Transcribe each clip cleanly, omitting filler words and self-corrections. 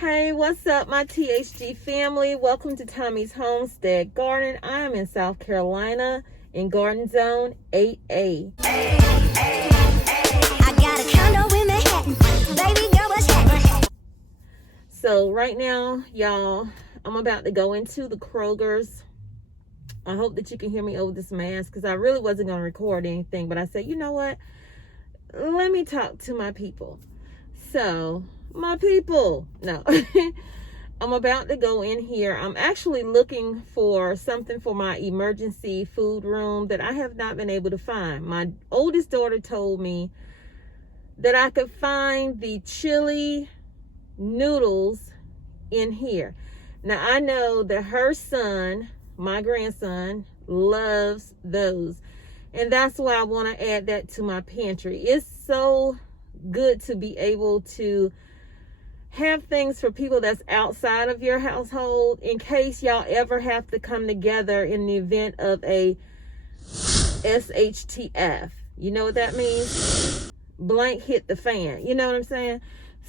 Hey, what's up, my THG family? Welcome to Tommy's Homestead Garden. I am in South Carolina in Garden Zone 8A. I got a condo in Manhattan. Baby girl, what's happening? So right now, y'all, I'm about to go into the Kroger's. I hope that you can hear me over this mask because I really wasn't going to record anything. But I said, you know what? Let me talk to my people. So, my people. No. I'm about to go in here. I'm actually looking for something for my emergency food room that I have not been able to find. My oldest daughter told me that I could find the chili noodles in here. Now, I know that her son, my grandson, loves those. And that's why I want to add that to my pantry. It's so good to be able to have things for people that's outside of your household in case y'all ever have to come together in the event of a SHTF. You know what that means? Blank hit the fan. You know what I'm saying?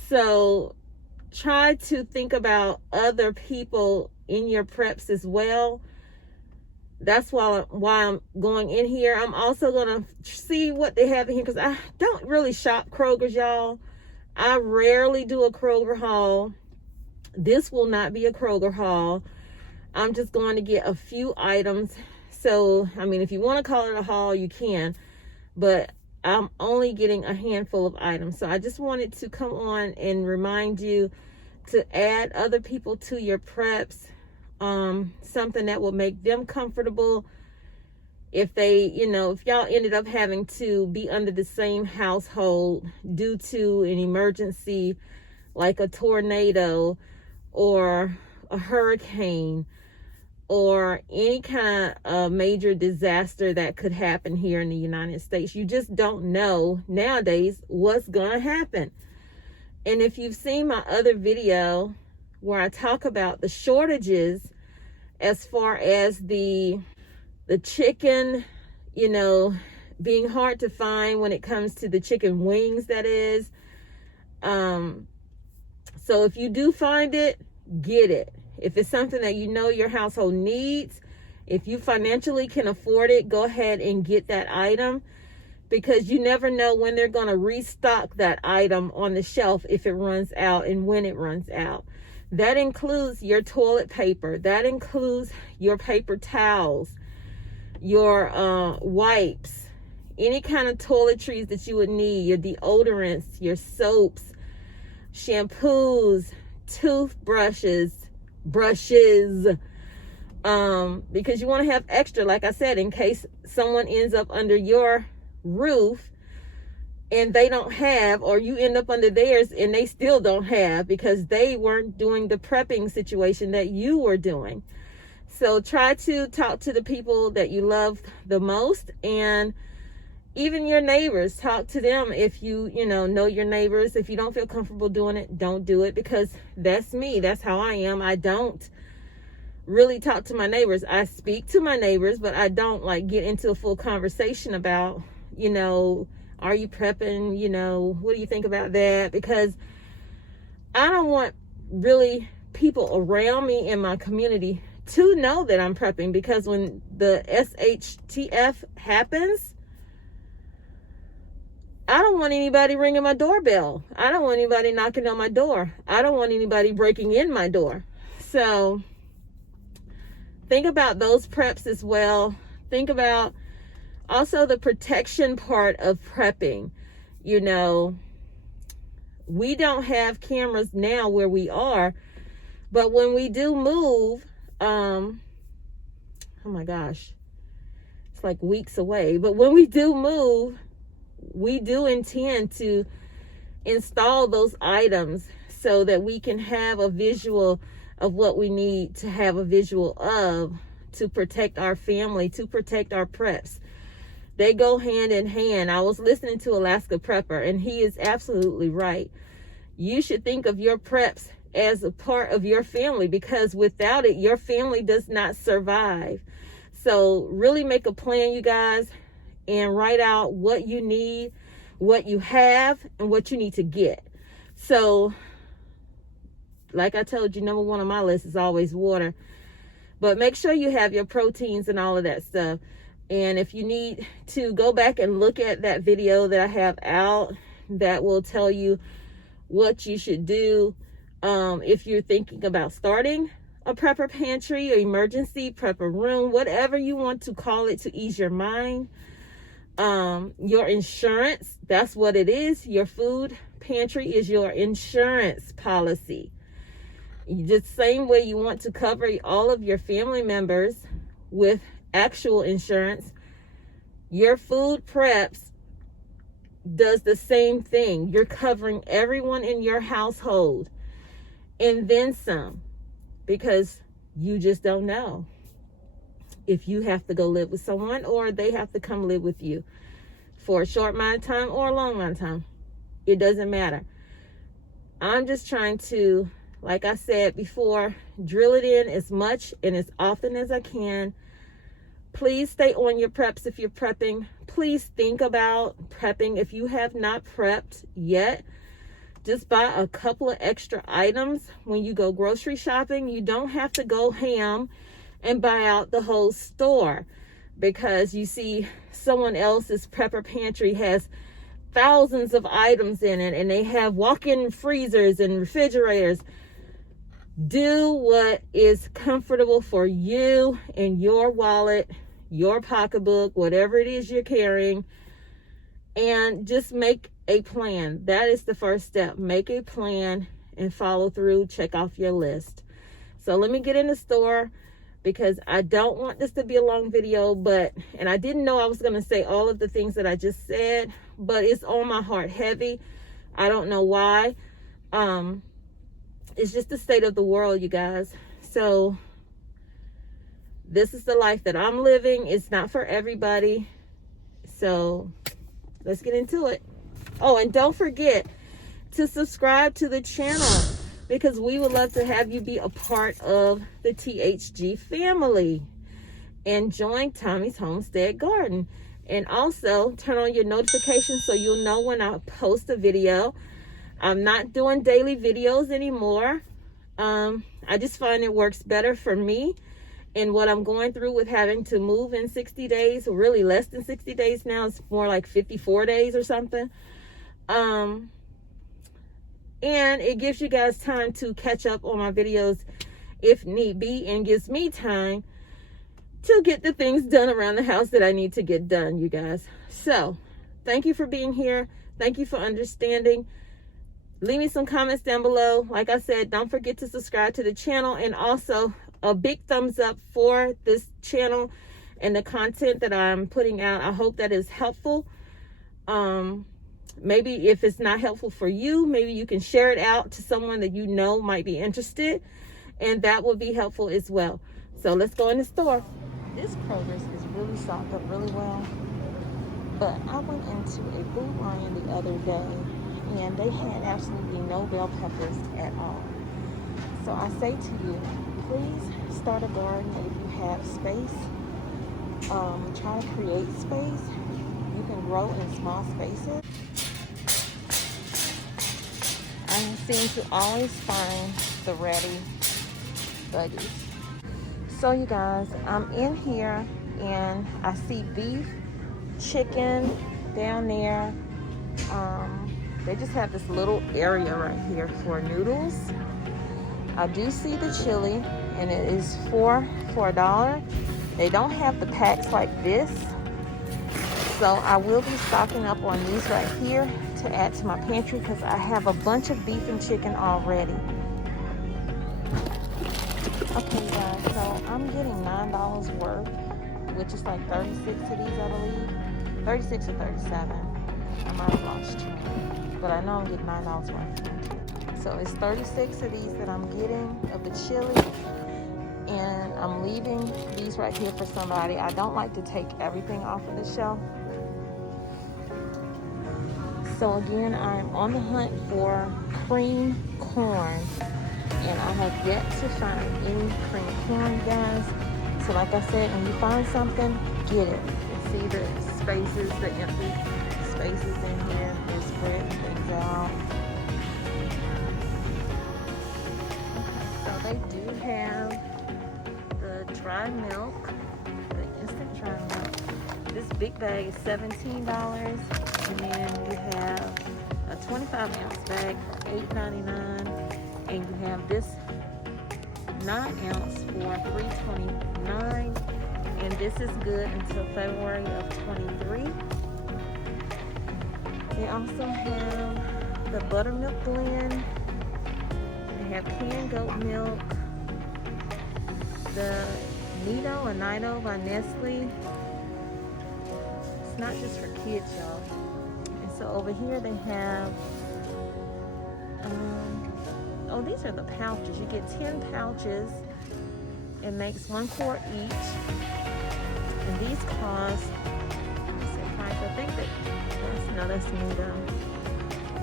So try to think about other people in your preps as well. That's why I'm going in here. I'm also going to see what they have in here because I don't really shop Kroger's, y'all. I rarely do a Kroger haul. This will not be a Kroger haul. I'm just going to get a few items. So, I mean, if you want to call it a haul, you can. But I'm only getting a handful of items. So I just wanted to come on and remind you to add other people to your preps. Something that will make them comfortable. If they, if y'all ended up having to be under the same household due to an emergency like a tornado or a hurricane or any kind of major disaster that could happen here in the United States, you just don't know nowadays what's gonna happen. And if you've seen my other video where I talk about the shortages as far as the chicken, being hard to find when it comes to the chicken wings, that is. So if you do find it, get it. If it's something that you know your household needs, if you financially can afford it, go ahead and get that item because you never know when they're going to restock that item on the shelf if it runs out and when it runs out. That includes your toilet paper. That includes your paper towels, your wipes, any kind of toiletries that you would need, your deodorants, your soaps, shampoos, toothbrushes, brushes, because you want to have extra, like I said, in case someone ends up under your roof and they don't have, or you end up under theirs and they still don't have because they weren't doing the prepping situation that you were doing. So try to talk to the people that you love the most, and even your neighbors. Talk to them if you know your neighbors. If you don't feel comfortable doing it, don't do it, because that's me. That's how I am. I don't really talk to my neighbors. I speak to my neighbors, but I don't get into a full conversation about, are you prepping? What do you think about that? Because I don't want really people around me in my community to know that I'm prepping, because when the SHTF happens, I don't want anybody ringing my doorbell. I don't want anybody knocking on my door. I don't want anybody breaking in my door. So think about those preps as well. Think about also the protection part of prepping. We don't have cameras now where we are, but when we do move, oh my gosh, it's like weeks away. But when we do move, we do intend to install those items so that we can have a visual of what we need to have a visual of to protect our family, to protect our preps. They go hand in hand. I was listening to Alaska Prepper, and he is absolutely right. You should think of your preps as a part of your family, because without it, your family does not survive. So really make a plan, you guys, and write out what you need, what you have, and what you need to get. So like I told you, number one on my list is always water. But make sure you have your proteins and all of that stuff. And if you need to go back and look at that video that I have out, that will tell you what you should do if you're thinking about starting a prepper pantry or emergency prepper room, whatever you want to call it to ease your mind. Your insurance, that's what it is. Your food pantry is your insurance policy. The same way you want to cover all of your family members with actual insurance, your food preps does the same thing. You're covering everyone in your household and then some, because you just don't know if you have to go live with someone or they have to come live with you for a short amount of time or a long amount of time. It doesn't matter. I'm just trying to, like I said before, drill it in as much and as often as I can. Please stay on your preps if you're prepping. Please think about prepping. If you have not prepped yet, just buy a couple of extra items when you go grocery shopping. You don't have to go ham and buy out the whole store, because you see someone else's prepper pantry has thousands of items in it and they have walk-in freezers and refrigerators. Do what is comfortable for you and your wallet, your pocketbook, whatever it is you're carrying, and just make a plan. That is the first step. Make a plan and follow through. Check off your list. So let me get in the store, because I don't want this to be a long video, and I didn't know I was going to say all of the things that I just said, but it's on my heart heavy. I don't know why. It's just the state of the world, you guys. So this is the life that I'm living. It's not for everybody. So let's get into it. Oh, and don't forget to subscribe to the channel, because we would love to have you be a part of the THG family and join Tommy's Homestead Garden. And also turn on your notifications so you'll know when I post a video. I'm not doing daily videos anymore. I just find it works better for me and what I'm going through with having to move in 60 days, or really less than 60 days now. It's more like 54 days or something. And it gives you guys time to catch up on my videos if need be, and gives me time to get the things done around the house that I need to get done, you guys. So thank you for being here. Thank you for understanding. Leave me some comments down below. Like I said, don't forget to subscribe to the channel, and also a big thumbs up for this channel and the content that I'm putting out. I hope that is helpful. Maybe if it's not helpful for you, maybe you can share it out to someone that you know might be interested, and that will be helpful as well. So let's go in the store. This produce is really stocked up really well, but I went into a Food Lion the other day and they had absolutely no bell peppers at all. So I say to you, please start a garden if you have space. Try to create space. You can grow in small spaces. I seem to always find the ready veggies. So you guys, I'm in here and I see beef, chicken down there. They just have this little area right here for noodles. I do see the chili, and it is for $1. They don't have the packs like this, so I will be stocking up on these right here to add to my pantry, because I have a bunch of beef and chicken already. Okay guys, so I'm getting $9 worth, which is like 36 of these, I believe. 36 or 37. I might have lost track, but I know I'm getting $9 worth. So it's 36 of these that I'm getting of the chili, and I'm leaving these right here for somebody. I don't like to take everything off of the shelf. So again, I'm on the hunt for cream corn, and I have yet to find any cream corn, guys. So like I said, when you find something, get it. You see the spaces, the empty spaces in here. They're spreading things out. dry milk, the instant dry milk. This big bag is $17, and then you have a 25-ounce bag for $8.99, and you have this 9-ounce for $3.29, and this is good until February of 23. They also have the buttermilk blend. They have canned goat milk, the Nido by Nestle. It's not just for kids, y'all. And so over here they have, oh, these are the pouches. You get 10 pouches. It makes 1 quart each. And these cost, I think that, no, that's Nido.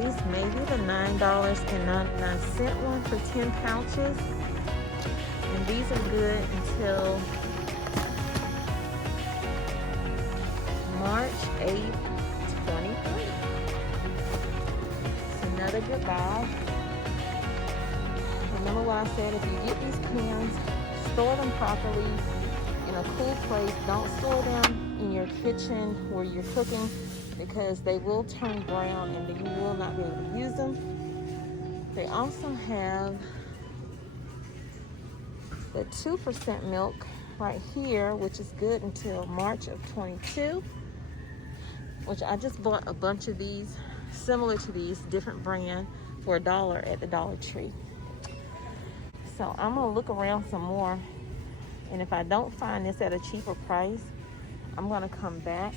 These may be the $9.99 one for 10 pouches. And these are good until March 8th, 23. It's another good buy. Remember what I said, if you get these cans, store them properly in a cool place. Don't store them in your kitchen where you're cooking, because they will turn brown and then you will not be able to use them. They also have the 2% milk right here, which is good until March of 22, which I just bought a bunch of these, similar to these, different brand, for $1 at the Dollar Tree. So I'm gonna look around some more, and if I don't find this at a cheaper price, I'm gonna come back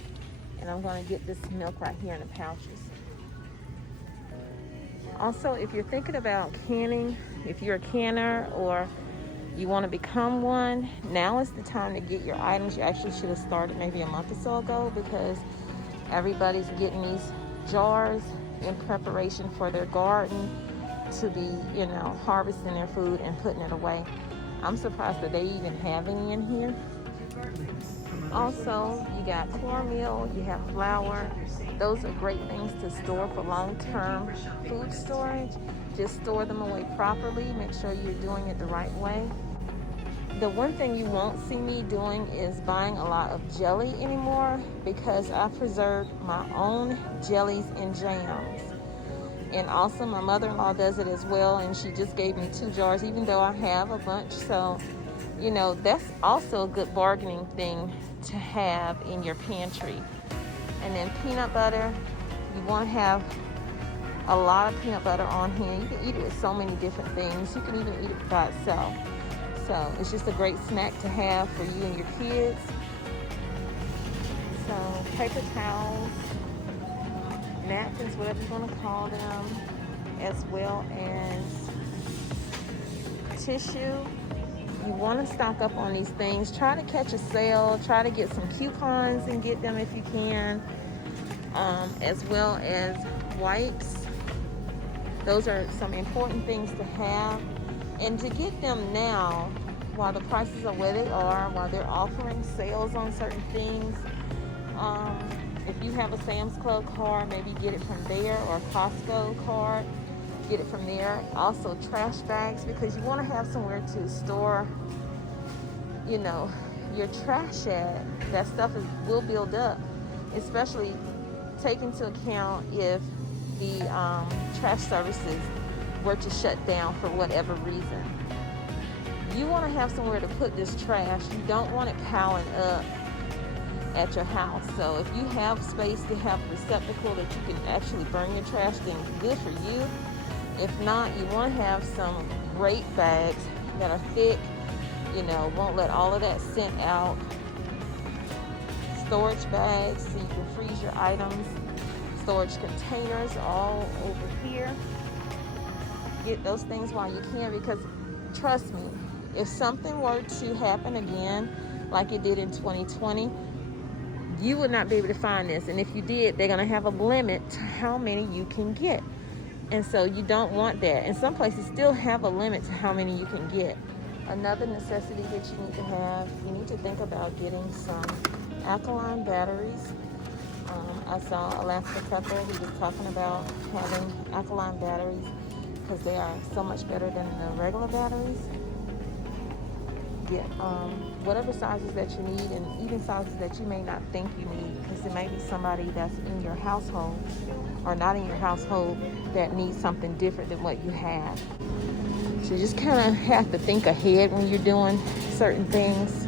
and I'm gonna get this milk right here in the pouches. Also, if you're thinking about canning, if you're a canner or you want to become one, now is the time to get your items. You actually should have started maybe a month or so ago, because everybody's getting these jars in preparation for their garden to be, you know, harvesting their food and putting it away. I'm surprised that they even have any in here. Also, you got cornmeal, you have flour. Those are great things to store for long-term food storage. Just store them away properly. Make sure you're doing it the right way. The one thing you won't see me doing is buying a lot of jelly anymore, because I preserve my own jellies and jams. And also my mother-in-law does it as well, and she just gave me 2 jars, even though I have a bunch. So, you know, that's also a good bargaining thing to have in your pantry. And then peanut butter, you want to have a lot of peanut butter on here. You can eat it with so many different things. You can even eat it by itself. So it's just a great snack to have for you and your kids. So paper towels, napkins, whatever you want to call them, as well as tissue. You want to stock up on these things. Try to catch a sale. Try to get some coupons and get them if you can, as well as wipes. Those are some important things to have, and to get them now while the prices are where they are, while they're offering sales on certain things. If you have a Sam's Club card, maybe get it from there, or a Costco card, get it from there. Also trash bags, because you want to have somewhere to store, you know, your trash at. That stuff will build up, especially take into account if the trash services were to shut down for whatever reason. You want to have somewhere to put this trash. You don't want it piling up at your house. So if you have space to have a receptacle that you can actually burn your trash, then good for you. If not, you want to have some great bags that are thick, you know, won't let all of that scent out. Storage bags so you can freeze your items. Storage containers all over here. Get those things while you can, because trust me, if something were to happen again like it did in 2020, you would not be able to find this. And if you did, they're going to have a limit to how many you can get. And so you don't want that. And some places still have a limit to how many you can get. Another necessity that you need to have, you need to think about getting some alkaline batteries. I saw a last couple who was talking about having alkaline batteries because they are so much better than the regular batteries. get whatever sizes that you need, and even sizes that you may not think you need, because there may be somebody that's in your household or not in your household that needs something different than what you have. So you just kind of have to think ahead when you're doing certain things.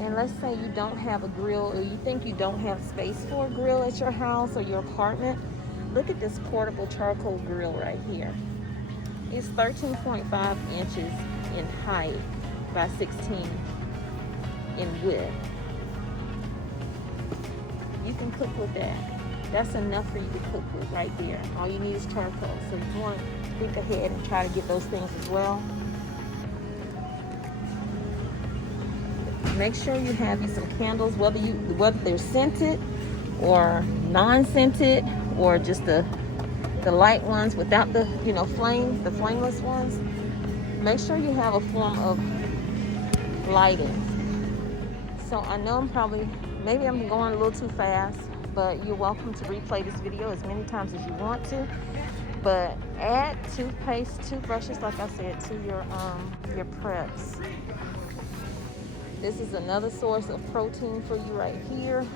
And let's say you don't have a grill, or you think you don't have space for a grill at your house or your apartment. Look at this portable charcoal grill right here. It's 13.5 inches in height by 16 in width. You can cook with that. That's enough for you to cook with right there. All you need is charcoal. So you want to think ahead and try to get those things as well. Make sure you have you some candles, whether they're scented or non-scented, or just the light ones without the flames, the flameless ones. Make sure you have a form of lighting. So I know maybe I'm going a little too fast, but you're welcome to replay this video as many times as you want to. But add toothpaste, toothbrushes, like I said, to your preps. This is another source of protein for you right here.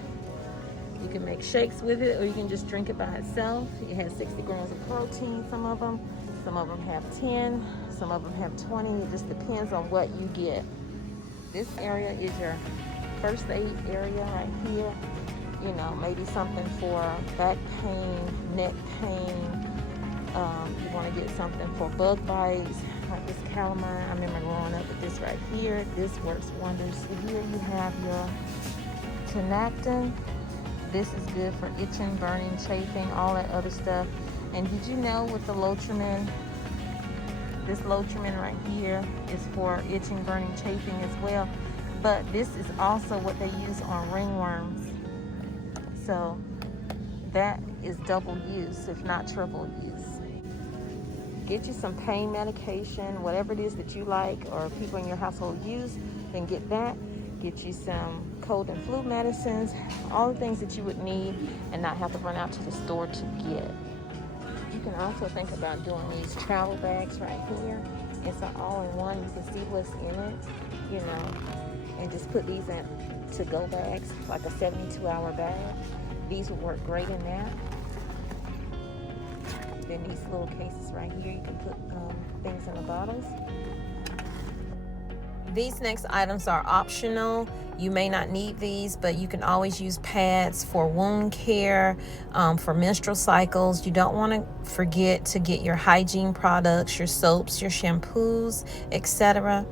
You can make shakes with it, or you can just drink it by itself. It has 60 grams of protein, some of them have 10, some of them have 20. It just depends on what you get. This area is your first aid area right here. Maybe something for back pain, neck pain. You want to get something for bug bites, like this calamine. I remember growing up with this right here. This works wonders. So here you have your tenactin. This is good for itching, burning, chafing, all that other stuff. And did you know with the Lotrimin, this Lotrimin right here is for itching, burning, chafing as well. But this is also what they use on ringworms. So that is double use, if not triple use. Get you some pain medication, whatever it is that you like or people in your household use, then get that. Get you some cold and flu medicines, all the things that you would need and not have to run out to the store to get. You can also think about doing these travel bags right here. It's an all-in-one. You can see what's in it, and just put these in to-go bags, like a 72-hour bag. These will work great in that. Then these little cases right here, you can put things in the bottles. These next items are optional. You may not need these, but you can always use pads for wound care, for menstrual cycles. You don't want to forget to get your hygiene products, your soaps, your shampoos, etc.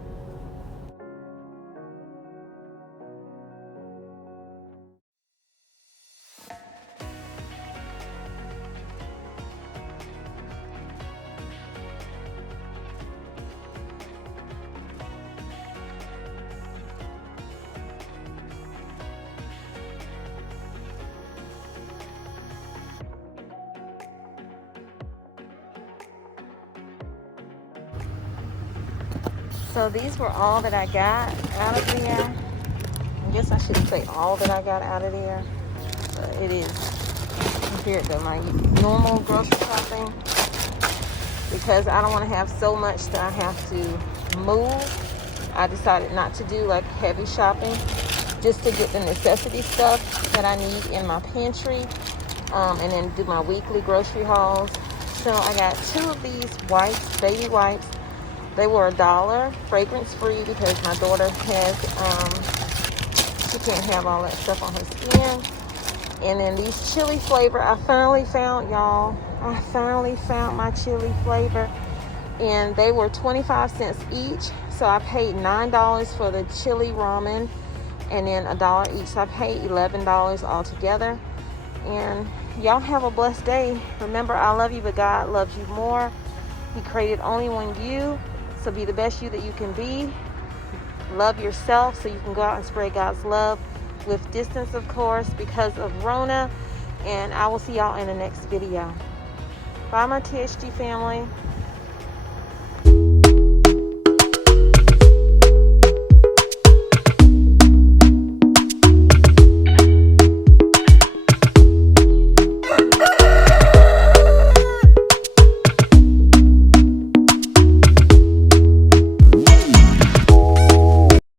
So these were all that I got out of there. I guess I shouldn't say all that I got out of there, but it is compared to my normal grocery shopping, because I don't want to have so much that I have to move. I decided not to do like heavy shopping, just to get the necessity stuff that I need in my pantry, and then do my weekly grocery hauls. So I got 2 of these wipes, baby wipes. They were $1, fragrance free, because my daughter has, she can't have all that stuff on her skin. And then these chili flavor, I finally found, y'all. I finally found my chili flavor, and they were 25 cents each. So I paid $9 for the chili ramen, and then $1 each. So I paid $11 altogether. And y'all have a blessed day. Remember, I love you, but God loves you more. He created only one you. So be the best you that you can be. Love yourself so you can go out and spread God's love, with distance, of course, because of Rona. And I will see y'all in the next video. Bye, my THG family.